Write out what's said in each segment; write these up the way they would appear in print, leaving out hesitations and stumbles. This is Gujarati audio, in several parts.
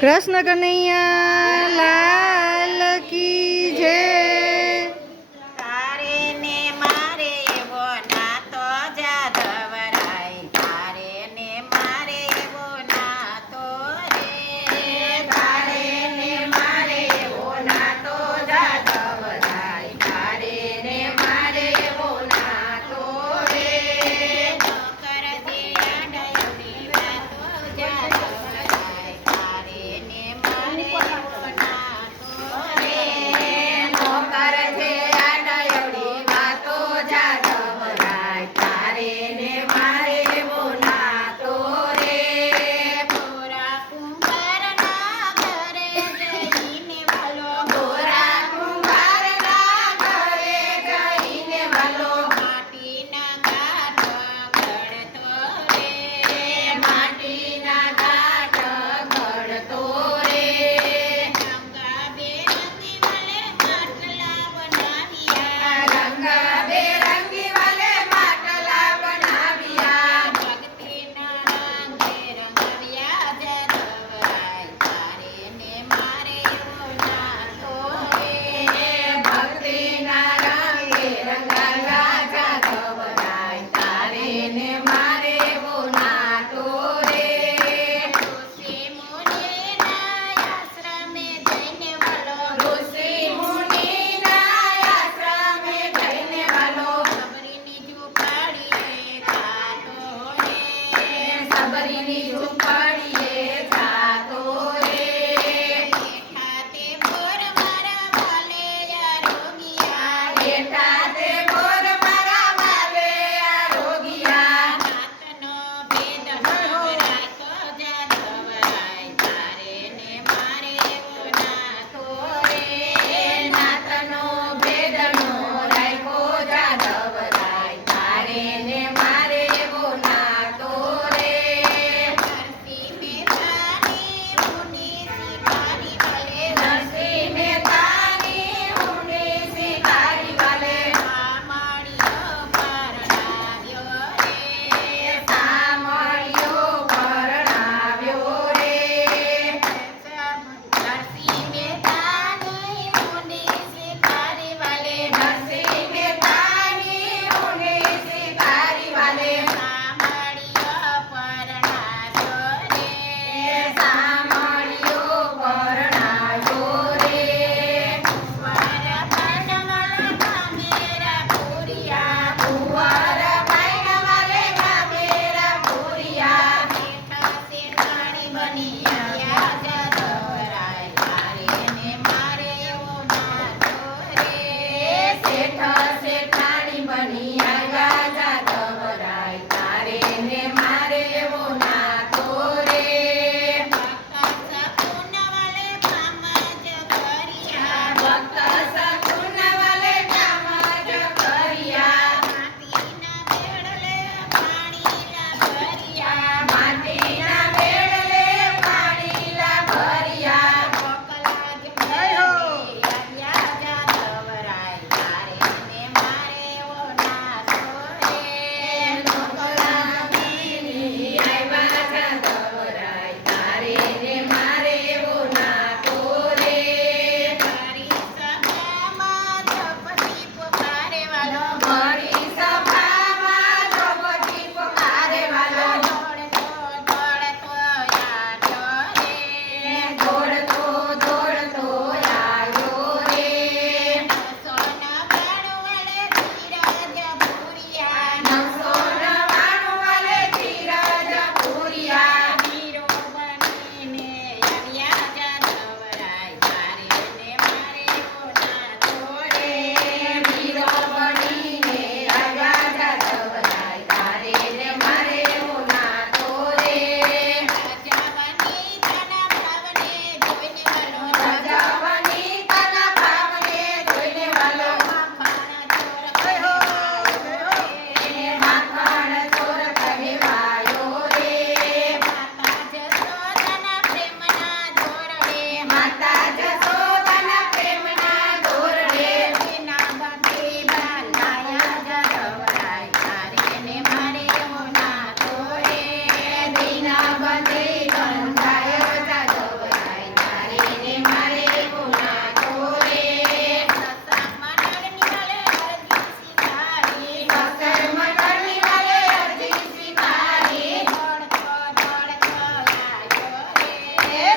કૃષ્ણ કનૈયા લાલ કી જય. તારે ને મારે એવો નાતો જાદવરાય, તારે ને મારે એવો નાતો રે. તારે ને મારે એવો નાતો જાદવરાય, તારે ને મારે એવો નાતો રે. નોકર દિયા ડયની વાતો જાદવરાય, તારે ને મારે એવો નાતો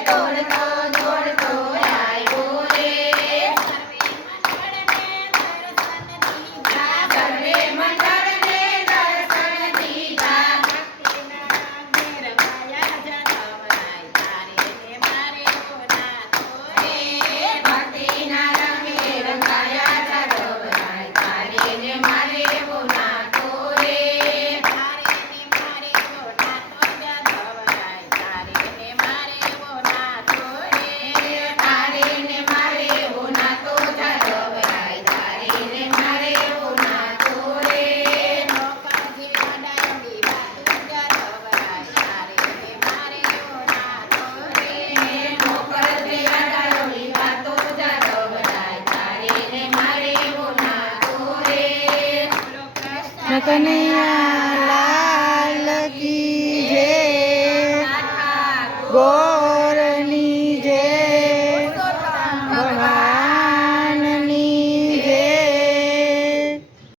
દોડતો દોડતો આવ્યો રે સર્વે મંડળને દર્શન દીધા ભક્તિના રંગે રંગાયા જાદવરાય તારે ને મારે એવો નાતો રે તારે ને મારે એવો નાતો જાદવરાય તારે ને મારે એવો નાતો રે તારે ને મારે એવો નાતો જાદવરાય તારે ને મારે એવો નાતો રે નોકરજી અડાયડી વાતો જાદવરાય તારે ને મારે એવો નાતો રે નોકરજી અડાયડી વાતો જાદવરાય તારે ને મારે એવો નાતો રે બોલો કૃષ્ણ કનૈયા